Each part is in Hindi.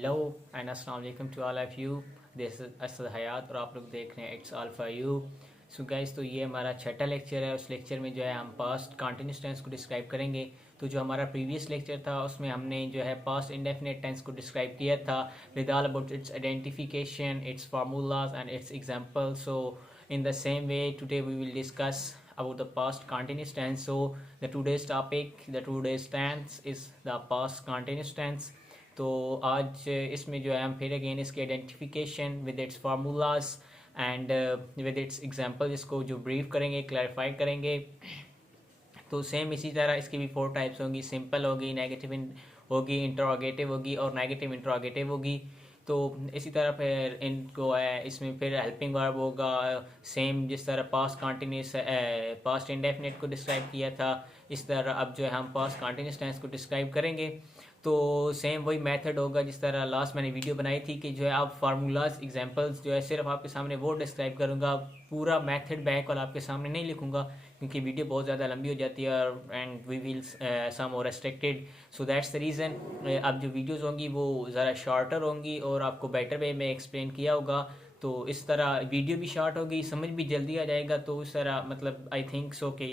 हेलो एंड अस्सलाम वालेकुम to all of you. This is Asad Hayat और आप लोग देख रहे हैं it's all for you. So guys, तो ये हमारा छठा लेक्चर है। उस लेक्चर में जो है हम पास्ट कंटिन्यूस टेंस को डिस्क्राइब करेंगे। तो जो हमारा प्रीवियस लेक्चर था उसमें हमने जो है पास्ट इंडेफिनिट टेंस को डिस्क्राइब किया था with all about it's identification, it's formulas and it's example. So in the same way today we will discuss about the past continuous tense. So the today's tense is the past continuous tense. तो आज इसमें जो है हम फिर अगेन इसके identification with its formulas and with its example इसको जो ब्रीफ करेंगे, क्लैरिफाई करेंगे। तो सेम इसी तरह इसकी भी 4 टाइप्स होंगी। सिंपल होगी, नेगेटिव होगी, इंट्रोगेटिव होगी और नेगेटिव इंट्रोगेटिव होगी। तो इसी तरह फिर इनको है इसमें फिर हेल्पिंग वर्ब होगा। सेम जिस तरह पास्ट कंटिन्यूस पास्ट इंडेफिनिट को डिस्क्राइब किया था, इस तरह अब जो है हम पास्ट कंटिन्यूस टेंस को डिस्क्राइब करेंगे। तो सेम वही मेथड होगा जिस तरह लास्ट मैंने वीडियो बनाई थी कि जो है आप फार्मूलाज एग्जांपल्स जो है सिर्फ आपके सामने वो डिस्क्राइब करूँगा, पूरा मेथड बैक वाला आपके सामने नहीं लिखूँगा क्योंकि वीडियो बहुत ज़्यादा लंबी हो जाती है एंड वी विल सम और restricted. So that's the reason अब जो वीडियोज़ होंगी वो ज़रा शॉर्टर होंगी और आपको बेटर वे में एक्सप्लेन किया होगा। तो इस तरह वीडियो भी शॉर्ट होगी, समझ भी जल्दी आ जाएगा। तो इस तरह मतलब आई थिंक सो कि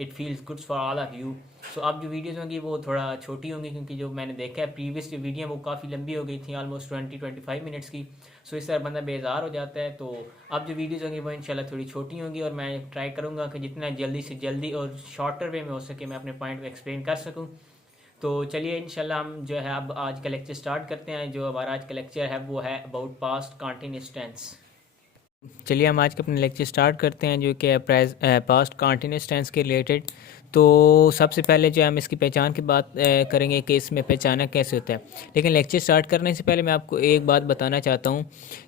it feels good for all of you. So अब जो वीडियोज़ होंगी वो थोड़ा छोटी होंगी क्योंकि जो मैंने देखा है प्रीवियस जो वीडियो वो काफ़ी लंबी हो गई थी, ऑलमोस्ट 20-25 मिनट्स की। सो इस तरह बंदा बेजार हो जाता है। तो अब जो वीडियोज़ होंगी वो इंशाल्लाह थोड़ी छोटी होंगी और मैं ट्राई करूँगा कि जितना जल्दी से जल्दी और शॉर्टर वे में हो सके मैं अपने पॉइंट को एक्सप्लेन कर सकूँ। तो चलिए इंशाल्लाह हम जो है अब आज का लेक्चर स्टार्ट करते हैं। जो हमारा आज का लेक्चर है वो है अबाउट पास्ट कंटिन्यूअस टेंस। चलिए हम आज का अपना लेक्चर स्टार्ट करते हैं जो कि है पास्ट कंटिन्यूअस टेंस के रिलेटेड। तो सबसे पहले जो हम इसकी पहचान की बात करेंगे कि इसमें पहचाना कैसे होता है। लेकिन लेक्चर स्टार्ट करने से पहले मैं आपको एक बात बताना चाहता हूँ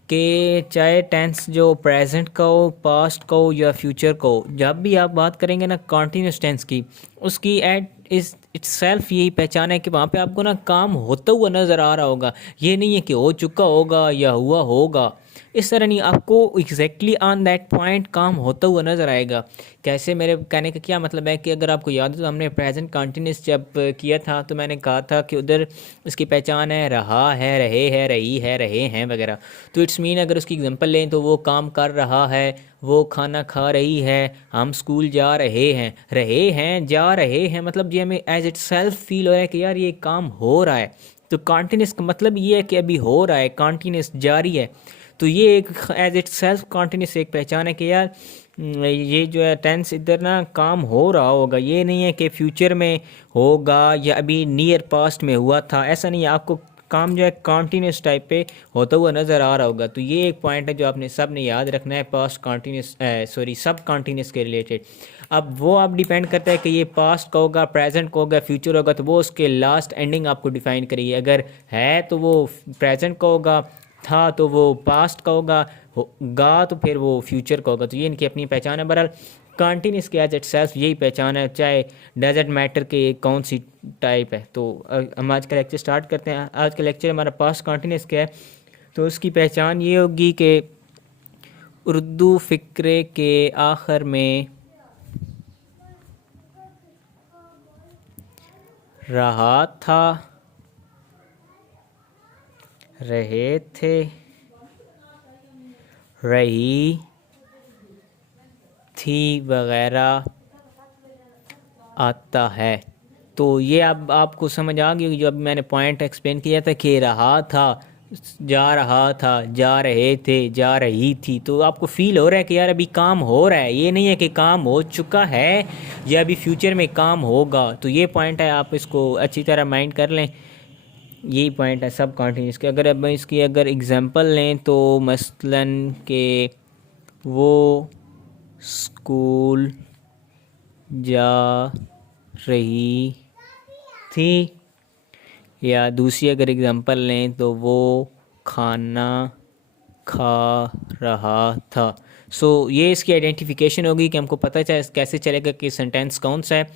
कि चाहे टेंस जो प्रेजेंट का हो, पास्ट का हो या फ्यूचर का हो, जब भी आप बात करेंगे ना कंटिन्यूअस टेंस की, उसकी एट इस इट्सेल्फ यही पहचान है कि वहाँ पे आपको ना काम होता हुआ नज़र आ रहा होगा। ये नहीं है कि हो चुका होगा या हुआ होगा, इस तरह नहीं, आपको एग्जैक्टली ऑन दैट पॉइंट काम होता हुआ नज़र आएगा। कैसे, मेरे कहने का क्या मतलब है कि अगर आपको याद हो तो हमने प्रेजेंट कंटिन्यूस जब किया था तो मैंने कहा था कि उधर उसकी पहचान है रहा है, रहे है, रही है, रहे हैं वगैरह। तो इट्स मीन अगर उसकी एग्जांपल लें तो वो काम कर रहा है, वो खाना खा रही है, हम स्कूल जा रहे हैं, जा रहे हैं, मतलब ये हमें एज इट सेल्फ फील हो रहा है कि यार ये काम हो रहा है। तो कॉन्टीन्यूस का मतलब ये है कि अभी हो रहा है, कॉन्टीन्यूस जारी है। तो ये एक एज इट सेल्फ कॉन्टीन्यूस एक पहचान है कि यार ये जो है टेंस इधर ना काम हो रहा होगा। ये नहीं है कि फ्यूचर में होगा या अभी नियर पास्ट में हुआ था, ऐसा नहीं है। आपको काम जो है कॉन्टीन्यूस टाइप पे होता हुआ नज़र आ रहा होगा। तो ये एक पॉइंट है जो आपने सब ने याद रखना है पास्ट कॉन्टीन्यूस सब कॉन्टीन्यूस के रिलेटेड। अब वो आप डिपेंड करता है कि ये पास्ट का होगा, प्रेजेंट का होगा, फ्यूचर होगा, तो वो उसके लास्ट एंडिंग आपको डिफाइन करिए। अगर है तो वो प्रेजेंट का होगा, था तो वो पास्ट का होगा तो फिर वो फ्यूचर का होगा। तो ये इनकी अपनी पहचान है। बहरहाल कंटिन्यूस के एज इट सेल्फ यही पहचान है, चाहे डजेंट मैटर के कौन सी टाइप है। तो हम आज का लेक्चर स्टार्ट करते हैं। आज का लेक्चर हमारा पास्ट कंटिन्यूस का है। तो उसकी पहचान ये होगी कि उर्दू फ़िक्रे के आखिर में रहा था, रहे थे, रही थी वगैरह आता है। तो ये अब आपको समझ आ गई होगी जो अभी मैंने पॉइंट एक्सप्लेन किया था कि रहा था, जा रहा था, जा रहे थे, जा रही थी। तो आपको फील हो रहा है कि यार अभी काम हो रहा है, ये नहीं है कि काम हो चुका है या अभी फ्यूचर में काम होगा। तो ये पॉइंट है, आप इसको अच्छी तरह माइंड कर लें। यही पॉइंट है सब कॉन्टिन्यूस के। अगर अब इसकी अगर एग्जांपल लें तो मसलन के वो स्कूल जा रही थी, या दूसरी अगर एग्जांपल लें तो वो खाना खा रहा था। सो ये इसकी आइडेंटिफिकेशन होगी कि हमको पता कैसे चलेगा कि सेंटेंस कौन सा है,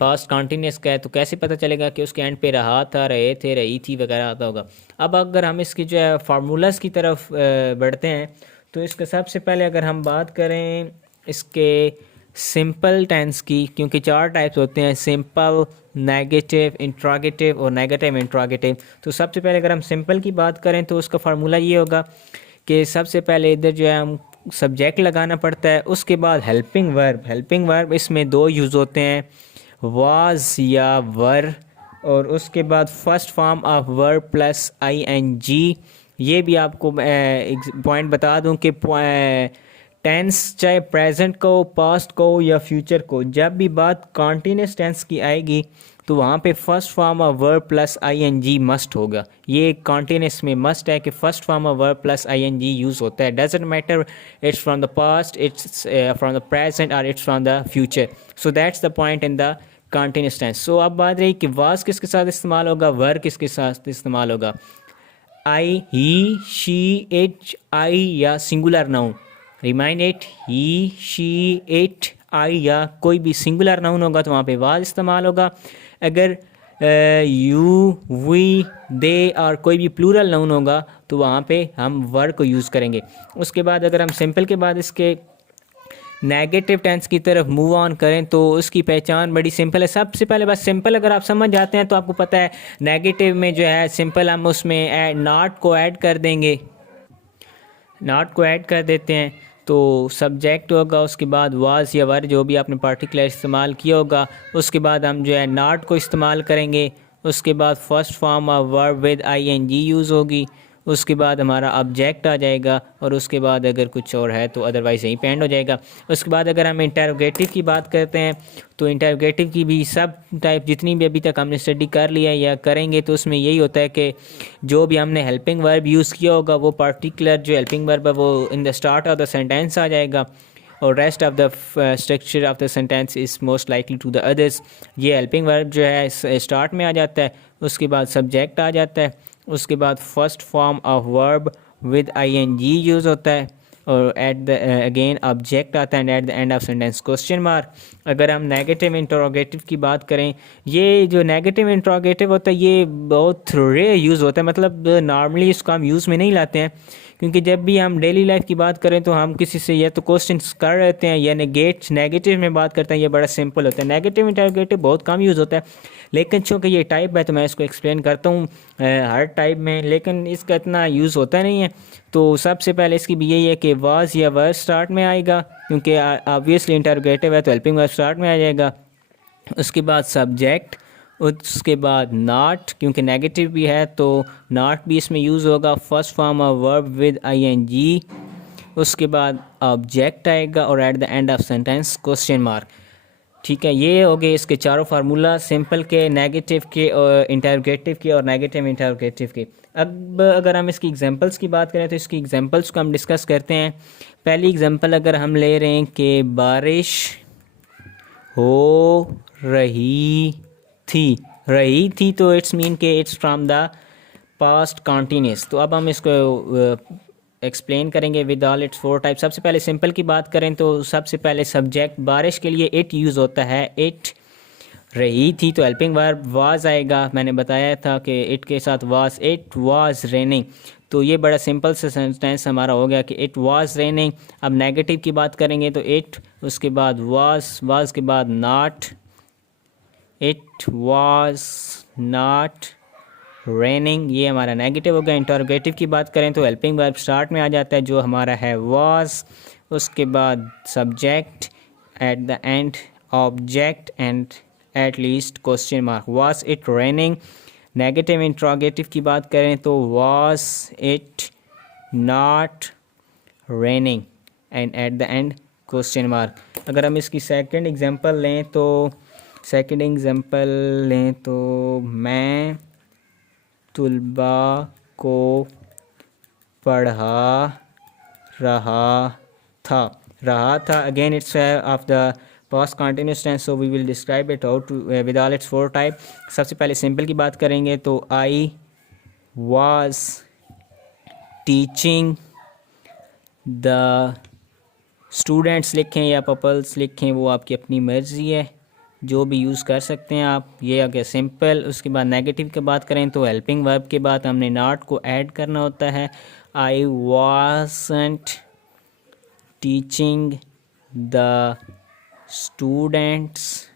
पास्ट कंटिन्यूस का है। तो कैसे पता चलेगा कि उसके एंड पे रहा था, रहे थे, रही थी वगैरह आता होगा। अब अगर हम इसकी जो है फार्मूलाज की तरफ बढ़ते हैं तो इसका सबसे पहले अगर हम बात करें इसके सिंपल टेंस की, क्योंकि 4 टाइप्स होते हैं, सिंपल, नेगेटिव, इंट्रोगेटिव और नेगेटिव इंट्रोगेटिव। तो सबसे पहले अगर हम सिंपल की बात करें तो उसका फार्मूला ये होगा कि सबसे पहले इधर जो है हम सब्जेक्ट लगाना पड़ता है, उसके बाद हेल्पिंग वर्ब। हेल्पिंग वर्ब इसमें 2 यूज़ होते हैं, वाज या वर, और उसके बाद first form of verb plus ing। ये भी आपको एक पॉइंट बता दूं कि टेंस चाहे प्रेजेंट को, पास्ट को या फ्यूचर को, जब भी बात कॉन्टीन्यूस टेंस की आएगी तो वहाँ पे first form of verb plus ing must होगा। ये कॉन्टीन्यूस में मस्ट है कि first form of verb plus ing use होता है। Doesn't matter it's from the past, it's from the present और it's from the future. So that's the point in the continuous tense. So अब बात रही कि वाज किसके साथ इस्तेमाल होगा, वर किसके साथ इस्तेमाल होगा। आई, ही, शी, इट, आई या singular noun. Remind it, he, she, it, I या कोई भी सिंगुलर नाउन होगा तो वहाँ पे वाज इस्तेमाल होगा। अगर यू, वी, दे और कोई भी प्लूरल नाउन होगा तो वहाँ पे हम वर को यूज़ करेंगे। उसके बाद अगर हम सिंपल के बाद इसके नेगेटिव टेंस की तरफ मूव ऑन करें तो उसकी पहचान बड़ी सिंपल है। सबसे पहले बस सिंपल अगर आप समझ जाते हैं तो आपको पता है नेगेटिव में जो है सिंपल हम उसमें नॉट को ऐड कर देंगे, नॉट को ऐड कर देते हैं तो सब्जेक्ट होगा, उसके बाद वाज या वर जो भी आपने पार्टिकुलर इस्तेमाल किया होगा, उसके बाद हम जो है नॉट को इस्तेमाल करेंगे, उसके बाद first form of verb with ing use होगी, उसके बाद हमारा ऑब्जेक्ट आ जाएगा और उसके बाद अगर कुछ और है तो अदरवाइज़ यहीं पे एंड हो जाएगा। उसके बाद अगर हम इंटरोगेटिव की बात करते हैं तो इंटरोगेटिव की भी सब टाइप जितनी भी अभी तक हमने स्टडी कर लिया या करेंगे तो उसमें यही होता है कि जो भी हमने हेल्पिंग वर्ब यूज़ किया होगा वो पार्टिकुलर जो हेल्पिंग वर्ब है वो in the start of the sentence आ जाएगा और rest of the structure of the sentence is most likely to the others. ये हेल्पिंग वर्ब जो है स्टार्ट में आ जाता है, उसके बाद सब्जेक्ट आ जाता है, उसके बाद first form of verb with ing use होता है और एट द अगेन ऑब्जेक्ट आता है and at the end of sentence question mark. अगर हम नेगेटिव इंटरोगेटिव की बात करें, ये जो नेगेटिव इंटरोगेटिव होता है ये बहुत रेयर यूज़ होता है, मतलब नॉर्मली इसको हम यूज़ में नहीं लाते हैं, क्योंकि जब भी हम डेली लाइफ की बात करें तो हम किसी से या तो क्वेश्चन कर रहते हैं या नेगेटिव में बात करते हैं। ये बड़ा सिंपल होता है, नेगेटिव इंटरोगेटिव बहुत कम यूज़ होता है, लेकिन चूँकि ये टाइप है तो मैं इसको एक्सप्लेन करता हूँ हर टाइप में, लेकिन इसका इतना यूज़ होता नहीं है। तो सबसे पहले इसकी भी यही है कि वाज या वर स्टार्ट में आएगा, क्योंकि ऑब्वियसली इंटरोगेटिव है तो हेल्पिंग वर्ब स्टार्ट में आ जाएगा। उसके बाद सब्जेक्ट, उसके बाद नॉट, क्योंकि नेगेटिव भी है तो नॉट भी इसमें यूज़ होगा, first form of verb with ing, उसके बाद ऑब्जेक्ट आएगा और eight the end of sentence question mark. ठीक है, ये हो गए इसके चारों फार्मूला, सिंपल के, नेगेटिव के और इंटरोगेटिव के और नेगेटिव इंटरोगेटिव के। अब अगर हम इसकी एग्जांपल्स की बात करें तो इसकी एग्जांपल्स को हम डिस्कस करते हैं। पहली एग्जांपल अगर हम ले रहे हैं कि बारिश हो रही थी तो इट्स मीन के it's from the past continuous. तो अब हम इसको एक्सप्लेन करेंगे विद ऑल इट्स 4 टाइप। सबसे पहले सिंपल की बात करें तो सबसे पहले सब्जेक्ट, बारिश के लिए इट यूज़ होता है, इट, रही थी तो हेल्पिंग वर्ब वाज आएगा, मैंने बताया था कि इट के साथ वाज, इट वाज रेनिंग। तो ये बड़ा सिंपल सा सेंटेंस हमारा हो गया कि इट वाज रेनिंग। अब नेगेटिव की बात करेंगे तो इट, उसके बाद वाज के बाद not, it was not raining, ये हमारा नेगेटिव हो गया। इंटरोगेटिव की बात करें तो हेल्पिंग वर्ब स्टार्ट में आ जाता है जो हमारा है वाज, उसके बाद subject, eight the and object and at least question mark. Was it raining. Negative interrogative की बात करें तो was it not raining and at the and question mark. अगर हम इसकी सेकंड एग्जांपल लें तो मैं तुलबा को पढ़ा रहा था। Again it's of the past continuous tense, so we will describe it how to with all its 4 type. सबसे पहले सिंपल की बात करेंगे तो I was teaching the students लिखें या पपल्स लिखें, वो आपकी अपनी मर्ज़ी है, जो भी यूज़ कर सकते हैं आप। ये आ गया सिंपल। उसके बाद नेगेटिव की बात करें तो हेल्पिंग वर्ब के बाद हमने नॉट को ऐड करना होता है। I wasn't teaching the students.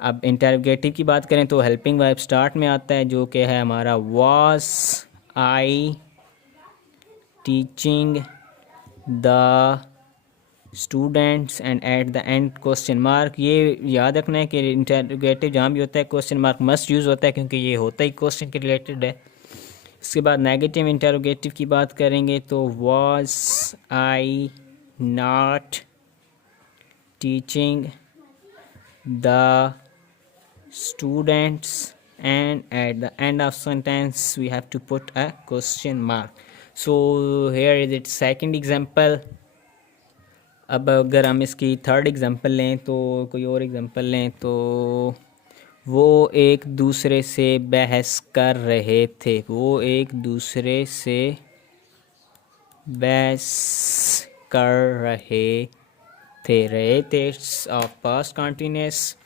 अब इंटरोगेटिव की बात करें तो हेल्पिंग वर्ब स्टार्ट में आता है जो कि है हमारा was I teaching the students and at the and question mark. ये याद रखना है कि इंटरोगेटिव जहाँ भी होता है क्वेश्चन मार्क मस्ट यूज़ होता है क्योंकि ये होता ही क्वेश्चन के रिलेटेड है। इसके बाद नेगेटिव इंटरोगेटिव की बात करेंगे तो was I not teaching the students, and at the end of sentence we have to put a question mark. So here is its second example. अब अगर हम इसकी थर्ड एग्जांपल लें तो कोई और एग्जांपल लें तो वो एक दूसरे से बहस कर रहे थे। वो एक दूसरे से बहस कर रहे थे ऑफ पास्ट कंटिन्यूस।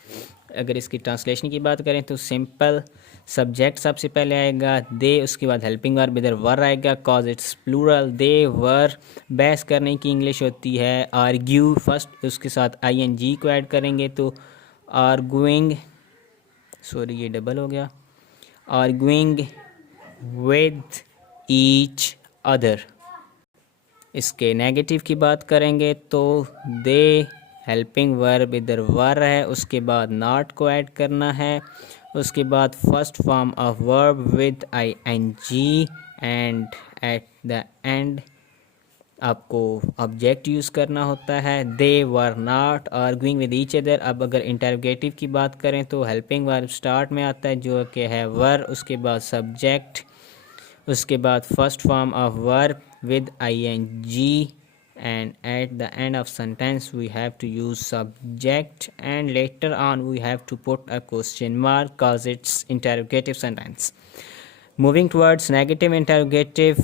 अगर इसकी ट्रांसलेशन की बात करें तो सिंपल सब्जेक्ट सबसे पहले आएगा, दे, उसके बाद हेल्पिंग वर्ब इधर वर आएगा कॉज इट्स प्लूरल। दे वर, बहस करने की इंग्लिश होती है आर्ग्यू फर्स्ट, उसके साथ आईएनजी को ऐड करेंगे तो आर्गुइंग, सॉरी ये डबल हो गया, आर्गुइंग विद ईच अदर। इसके नेगेटिव की बात करेंगे तो दे हेल्पिंग वर्ब इधर वर है, उसके बाद नॉट को ऐड करना है, उसके बाद first form of verb with ING and at the end आपको ऑब्जेक्ट यूज़ करना होता है। They were not arguing with each other. अब अगर इंटरोगेटिव की बात करें तो हेल्पिंग वर्ब स्टार्ट में आता है जो कि है वर, उसके बाद सब्जेक्ट, उसके बाद first form of verb with ing, and at the end of sentence we have to use subject, and later on we have to put a question mark cause it's interrogative sentence. Moving towards negative interrogative,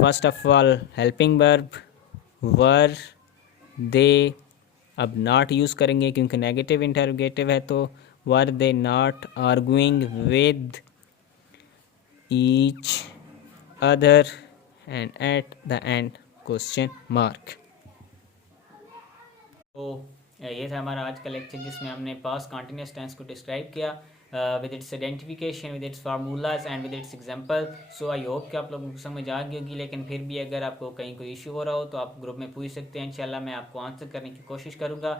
first of all helping verb were, they, अब not यूज़ करेंगे क्योंकि नेगेटिव इंटरोगेटिव है तो were they not arguing with each other, and at the end question mark. तो ये था हमारा आज का लेक्चर जिसमें हमने पास्ट कंटिन्यूस टेंस को डिस्क्राइब किया with its identification, with its formulas and with its example. So I hope कि आप लोगों को समझ आ गई होगी, लेकिन फिर भी अगर आपको कहीं कोई इशू हो रहा हो तो आप ग्रुप में पूछ सकते हैं, इंशाल्लाह मैं आपको आंसर करने की कोशिश करूँगा।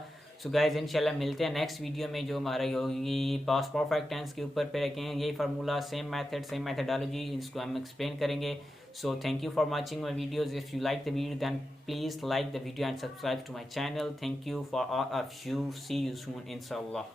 सो गाइज इंशाल्लाह मिलते हैं नेक्स्ट वीडियो में जो हमारा होगी पास्ट परफेक्ट टेंस के ऊपर पे रखें यही formula, same method, same methodology, इसको हम एक्सप्लेन करेंगे। So thank you for watching my videos. If you like the video then please like the video and subscribe to my channel. Thank you for all of you. See you soon inshallah.